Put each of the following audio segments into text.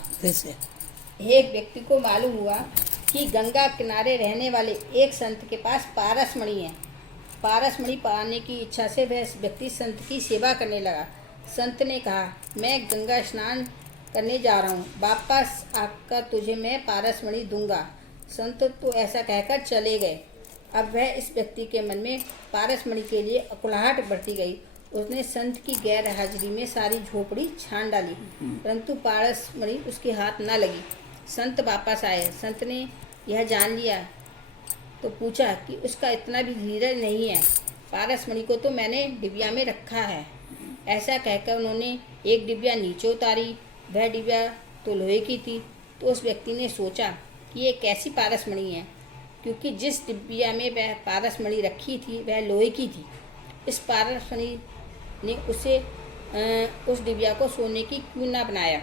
जैसे एक व्यक्ति को मालूम हुआ कि गंगा किनारे रहने वाले एक संत के पास पारसमणि है। पारसमणि पाने की इच्छा से वह व्यक्ति संत की सेवा करने लगा। संत ने कहा, मैं गंगा स्नान करने जा रहा हूँ, वापस आकर तुझे मैं पारसमणि दूंगा। संत तो ऐसा कहकर चले गए। अब वह इस व्यक्ति के मन में पारसमणि के लिए अकुलाहट बढ़ती गई। उसने संत की गैर हाजिरी में सारी झोपड़ी छान डाली, परंतु पारसमणि उसके हाथ न लगी। संत वापस आए। संत ने यह जान लिया तो पूछा कि उसका इतना भी धीरज नहीं है। पारसमणि को तो मैंने डिबिया में रखा है। ऐसा कहकर उन्होंने एक डिबिया नीचे उतारी। वह डिबिया तो लोहे की थी। तो उस व्यक्ति ने सोचा कि ये कैसी पारसमणि है, क्योंकि जिस डिबिया में वह पारसमणि रखी थी वह लोहे की थी। इस पारसमणि ने उस डिबिया को सोने की क्यों ना बनाया?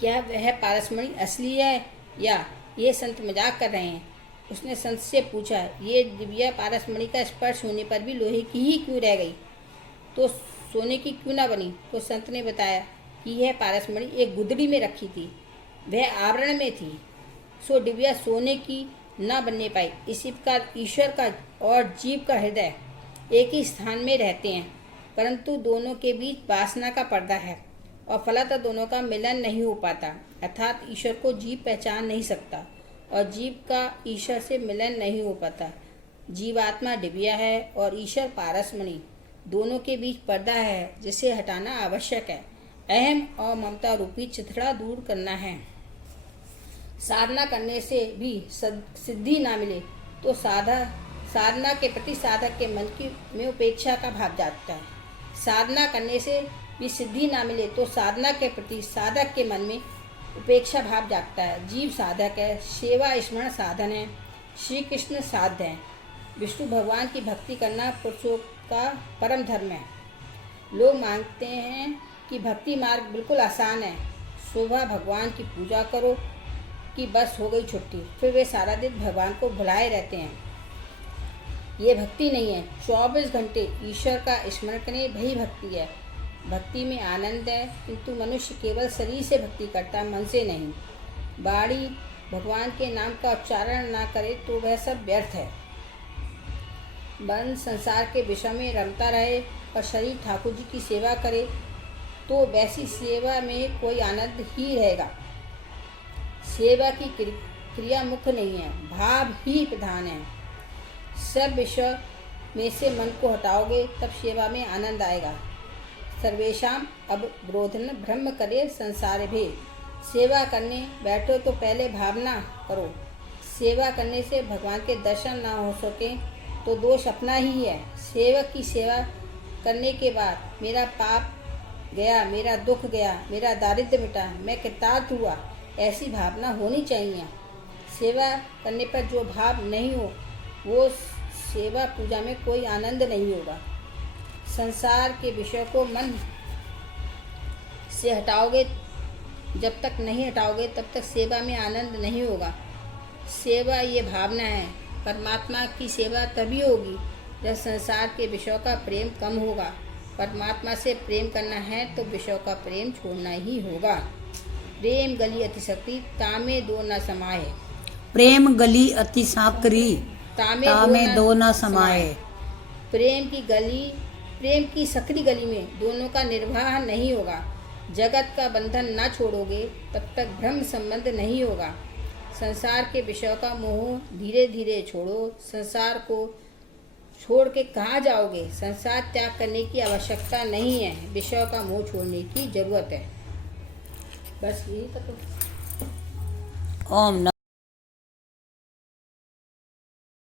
क्या वह पारसमणि असली है या ये संत मजाक कर रहे हैं? उसने संत से पूछा, ये डिबिया पारसमणि का स्पर्श होने पर भी लोहे की ही क्यों रह गई, तो सोने की क्यों ना बनी? तो संत ने बताया कि यह पारसमणि एक गुदड़ी में रखी थी, वह आवरण में थी, सो डिबिया सोने की न बनने पाई। इसी प्रकार ईश्वर का और जीव का हृदय एक ही स्थान में रहते हैं, परंतु दोनों के बीच वासना का पर्दा है और फलतः दोनों का मिलन नहीं हो पाता। अर्थात ईश्वर को जीव पहचान नहीं सकता और जीव का ईश्वर से मिलन नहीं हो पाता। जीवात्मा डिबिया है और ईश्वर पारसमणि, दोनों के बीच पर्दा है जिसे हटाना आवश्यक है। अहम और ममता रूपी चिथड़ा दूर करना है। साधना करने से भी सिद्धि ना मिले तो साधना के प्रति साधक के मन में उपेक्षा का भाव जागता है। साधना करने से भी सिद्धि ना मिले तो साधना के प्रति साधक के मन में उपेक्षा भाव जागता है। जीव साधक है, सेवा स्मरण साधन है, श्री कृष्ण साध्य है। विष्णु भगवान की भक्ति करना पुरुषों का परम धर्म है। लोग मानते हैं कि भक्ति मार्ग बिल्कुल आसान है। सुबह भगवान की पूजा करो कि बस हो गई छुट्टी, फिर वे सारा दिन भगवान को भुलाए रहते हैं। ये भक्ति नहीं है। 24 घंटे ईश्वर का स्मरण करें, वही भक्ति है। भक्ति में आनंद है, किंतु मनुष्य केवल शरीर से भक्ति करता है, मन से नहीं। वाणी भगवान के नाम का उच्चारण ना करे तो वह सब व्यर्थ है। मन संसार के विषय में रमता रहे और शरीर ठाकुर जी की सेवा करे तो वैसी सेवा में कोई आनंद ही रहेगा। सेवा की क्रिया मुख्य नहीं है, भाव ही प्रधान है। सब विषय में से मन को हटाओगे तब सेवा में आनंद आएगा। सर्वेशाम अवरोधन ब्रह्म करे संसार भेद। सेवा करने बैठो तो पहले भावना करो। सेवा करने से भगवान के दर्शन ना हो सके तो दोष अपना ही है। सेवक की सेवा करने के बाद मेरा पाप गया, मेरा दुख गया, मेरा दारिद्र्य मिटा, मैं कृतार्थ हुआ, ऐसी भावना होनी चाहिए। सेवा करने पर जो भाव नहीं हो वो सेवा पूजा में कोई आनंद नहीं होगा। संसार के विषय को मन से हटाओगे, जब तक नहीं हटाओगे तब तक सेवा में आनंद नहीं होगा। सेवा ये भावना है। परमात्मा की सेवा तभी होगी जब संसार के विषयों का प्रेम कम होगा। परमात्मा से प्रेम करना है तो विषयों का प्रेम छोड़ना ही होगा। प्रेम गली अति शक्ति, तामे दो न समाये। प्रेम गली अति साकरी, तामे दो न समाये। प्रेम की सकरी गली में दोनों का निर्वाह नहीं होगा। जगत का बंधन न छोड़ोगे तब तक ब्रह्म संबंध नहीं होगा। संसार के विषयों का मोह धीरे धीरे छोड़ो। संसार को छोड़ के कहाँ जाओगे? संसार त्याग करने की आवश्यकता नहीं है, विषयों का मोह छोड़ने की जरूरत है। बस यही तो। ओम।